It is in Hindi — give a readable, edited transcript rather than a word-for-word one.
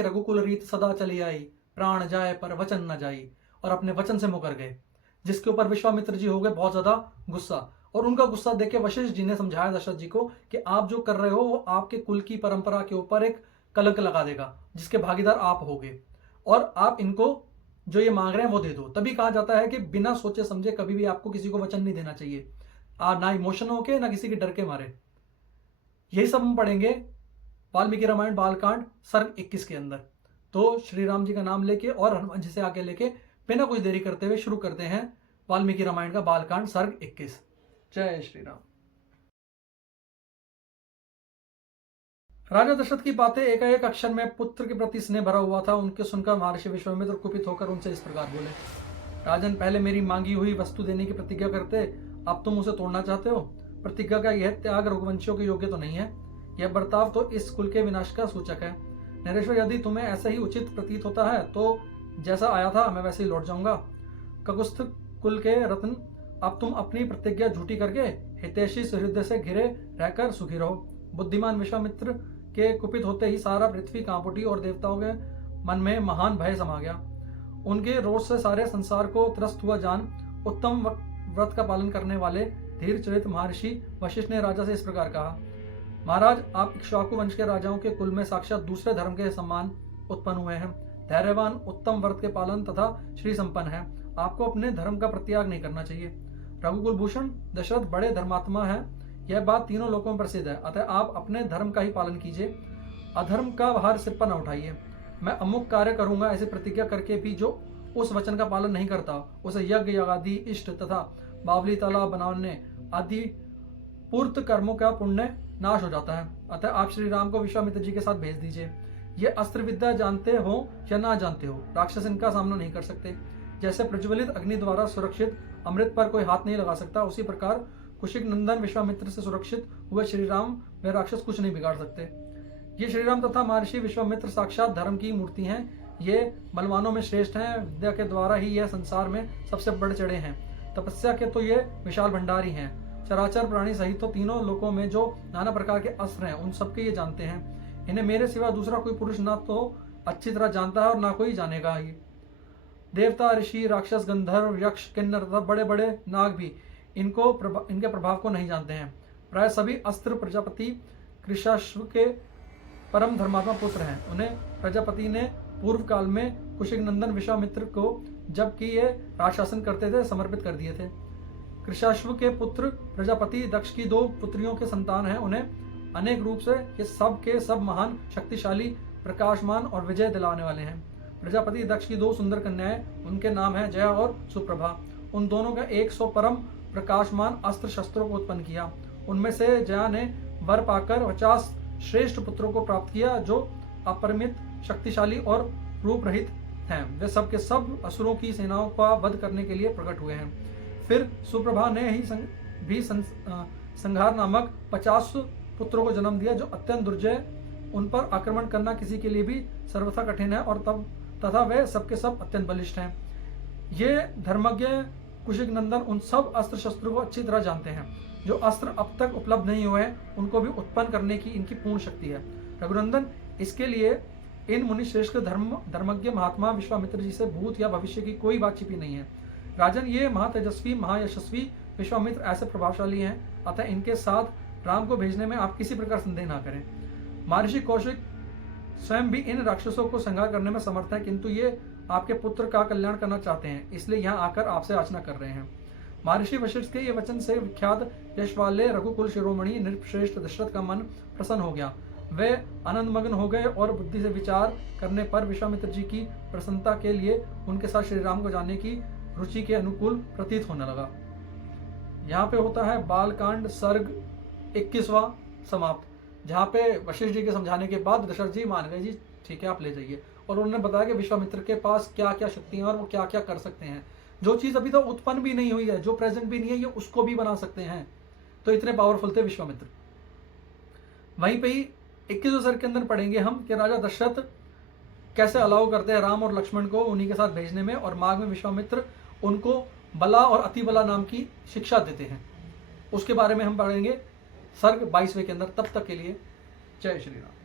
रघुकुल रीत सदा चली आई, प्राण जाए पर वचन न जाई, और अपने वचन से मुकर गए, जिसके ऊपर विश्वामित्र जी हो गए बहुत ज्यादा गुस्सा। और उनका गुस्सा देख के वशिष्ठ जी ने समझाया दशरथ जी को कि आप जो कर रहे हो वो आपके कुल की परंपरा के ऊपर एक कलंक लगा देगा, जिसके भागीदार आप होगे, और आप इनको जो ये मांग रहे हैं वो दे दो। तभी कहा जाता है कि बिना सोचे समझे कभी भी आपको किसी को वचन नहीं देना चाहिए, ना इमोशन होके ना किसी के डर के मारे। यही सब हम पढ़ेंगे वाल्मीकि रामायण बालकांड सर्ग 21 के अंदर। तो श्री राम जी का नाम लेके और हनुमान जी से आगे लेके बिना कुछ देरी करते हुए शुरू करते हैं वाल्मीकि रामायण का बालकांड सर्ग 21। जय श्री राम। राजा दशरथ की बातें एक अक्षर में पुत्र के प्रति स्नेह भरा हुआ था। उनके सुनकर महर्षि विश्वामित्र कुपित होकर उनसे इस प्रकार बोले, राजन, पहले मेरी मांगी हुई वस्तु देने की प्रतिज्ञा करते, अब तुम उसे तोड़ना चाहते हो। प्रतिज्ञा का यह त्याग रघुवंशियों के योग्य तो नहीं है। यह बर्ताव तो इस कुल के विनाश का सूचक है। नरेश्वर, यदि तुम्हें ऐसा ही उचित प्रतीत होता है तो जैसा आया था मैं वैसे ही लौट जाऊंगा। ककुस्थ कुल के रत्न, अब तुम अपनी प्रतिज्ञा झूठी करके हितैषी हृदय से घिरे रहकर सुखी रहो। बुद्धिमान विश्वामित्र के कुपित होते ही सारा पृथ्वी कांप उठी और देवताओं के मन में महान भय समा गया। उनके रोष से सारे संसार को त्रस्त हुआ जान उत्तम व्रत का पालन करने वाले धीर चरित महर्षि वशिष्ठ ने राजा से इस प्रकार कहा, महाराज, आप इक्ष्वाकु वंश के राजाओं के कुल में साक्षात दूसरे धर्म के समान उत्पन्न हुए हैं। धैर्यवान, उत्तम व्रत के पालन तथा श्री संपन्न है। आपको अपने धर्म का प्रत्याग नहीं करना चाहिए। रघुकुल भूषण दशरथ बड़े धर्मात्मा है, यह बात तीनों लोगों में प्रसिद्ध है। अतः आप अपने धर्म का ही पालन कीजिए, अधर्म का भार सिर पर न उठाइए। मैं अमुक कार्य करूंगा ऐसी प्रतिज्ञा करके भी जो उस वचन का पालन नहीं करता, उसे यज्ञ आदि इष्ट तथा बावली तालाब बनाने आदि पूर्त कर्मों का पुण्य नाश हो जाता है। अतः आप श्री राम को विश्वामित्र जी के साथ भेज दीजिए। ये अस्त्र विद्या जानते हो या ना जानते हो, राक्षस इनका सामना नहीं कर सकते। जैसे प्रज्वलित अग्नि द्वारा सुरक्षित अमृत पर कोई हाथ नहीं लगा सकता, उसी प्रकार कुशिक नंदन विश्वामित्र से सुरक्षित हुए श्री राम वे राक्षस कुछ नहीं बिगाड़ सकते। ये श्री राम तथा महर्षि विश्वामित्र साक्षात धर्म की मूर्ति हैं। ये बलवानों में श्रेष्ठ हैं, विद्या के द्वारा ही यह संसार में सबसे बढ़ चढ़े हैं। तपस्या के तो ये विशाल भंडारी हैं। चराचर प्राणी सहित तो तीनों लोकों में जो नाना प्रकार के अस्त्र हैं उन सबके ये जानते हैं। इन्हें मेरे सिवा दूसरा कोई पुरुष ना तो अच्छी तरह जानता है और ना कोई जानेगा ही। देवता, ऋषि, राक्षस, गंधर्व, यक्ष, किन्नर तथा बड़े बड़े नाग भी इनके प्रभाव को नहीं जानते हैं। प्राय सभी अस्त्र प्रजापति कृशाश्व के परम धर्मात्मा पुत्र हैं। उन्हें प्रजापति ने पूर्व काल में कुशिक नंदन विश्वामित्र को, जबकि ये राजशासन करते थे, समर्पित कर दिए थे। कृशाश्व के पुत्र प्रजापति दक्ष की 2 पुत्रियों के संतान हैं। उन्हें अनेक रूप से ये सब के सब महान, शक्तिशाली, प्रकाशमान और विजय दिलाने वाले हैं। प्रजापति दक्ष की 2 सुंदर कन्याएं, उनके नाम है जया और सुप्रभा। उन दोनों का 100 परम प्रकाशमान अस्त्र शस्त्रों को उत्पन्न किया। उनमें से जया ने वर पाकर 50 श्रेष्ठ पुत्रों को प्राप्त किया, जो अपरिमित, शक्तिशाली और रूप रहित हैं। वे सब के सब असुरों की सेनाओं का वध करने के लिए प्रकट हुए हैं। फिर सुप्रभा ने ही संहार नामक 50 पुत्रों को जन्म दिया, जो अत्यंत दुर्जय, उन पर आक्रमण करना किसी के लिए भी सर्वथा कठिन है, और तथा वे सबके सब अत्यंत बलिष्ठ हैं। ये धर्मज्ञ कुशिक नंदन उन सब अस्त्र शस्त्रों को अच्छी तरह जानते हैं। जो अस्त्र अब तक उपलब्ध नहीं हुए हैं उनको भी उत्पन्न करने की इनकी पूर्ण शक्ति है। रघुनंदन, इसके लिए इन मुनि श्रेष्ठ धर्मज्ञ महात्मा विश्वामित्र जी से भूत या भविष्य की कोई बात छिपी नहीं है। राजन, ये महातेजस्वी, महायशस्वी विश्वामित्र ऐसे प्रभावशाली हैं, अतः इनके साथ राम को भेजने में आप किसी प्रकार संदेह ना करें। महर्षि कौशिक स्वयं भी इन राक्षसों को संहार करने में समर्थ हैं, किंतु ये आपके पुत्र का कल्याण करना चाहते हैं, इसलिए यहाँ आकर आपसे याचना कर रहे हैं। महर्षि वशिष्ठ के ये वचन से विख्यात यश वाले रघुकुल शिरोमणि नृपश्रेष्ठ दशरथ का मन प्रसन्न हो गया। वे आनंदमग्न हो गए और बुद्धि से विचार करने पर विश्वामित्र जी की प्रसन्नता के लिए उनके साथ श्री राम को जानने की रुचि के अनुकूल प्रतीत होने लगा। यहाँ पे होता है बालकांड सर्ग 21वां समाप्त, जहाँ पे वशिष्ठ जी के समझाने के बाद दशरथ जी मान गए, जी ठीक है आप ले जाइए, और उन्होंने बताया कि विश्वामित्र के पास क्या क्या शक्तियां और वो क्या क्या कर सकते हैं। जो चीज अभी तक उत्पन्न भी नहीं हुई है, जो प्रेजेंट भी नहीं है, ये उसको भी बना सकते हैं। तो इतने पावरफुल थे विश्वामित्र। वहीं पे ही 21वें सर्ग के अंदर पढ़ेंगे हम कि राजा दशरथ कैसे अलाउ करते हैं राम और लक्ष्मण को उन्हीं के साथ भेजने में, और मार्ग में विश्वामित्र उनको बला और अति बला नाम की शिक्षा देते हैं। उसके बारे में हम पढ़ेंगे सर्ग 22वें के अंदर। तब तक के लिए जय श्री राम।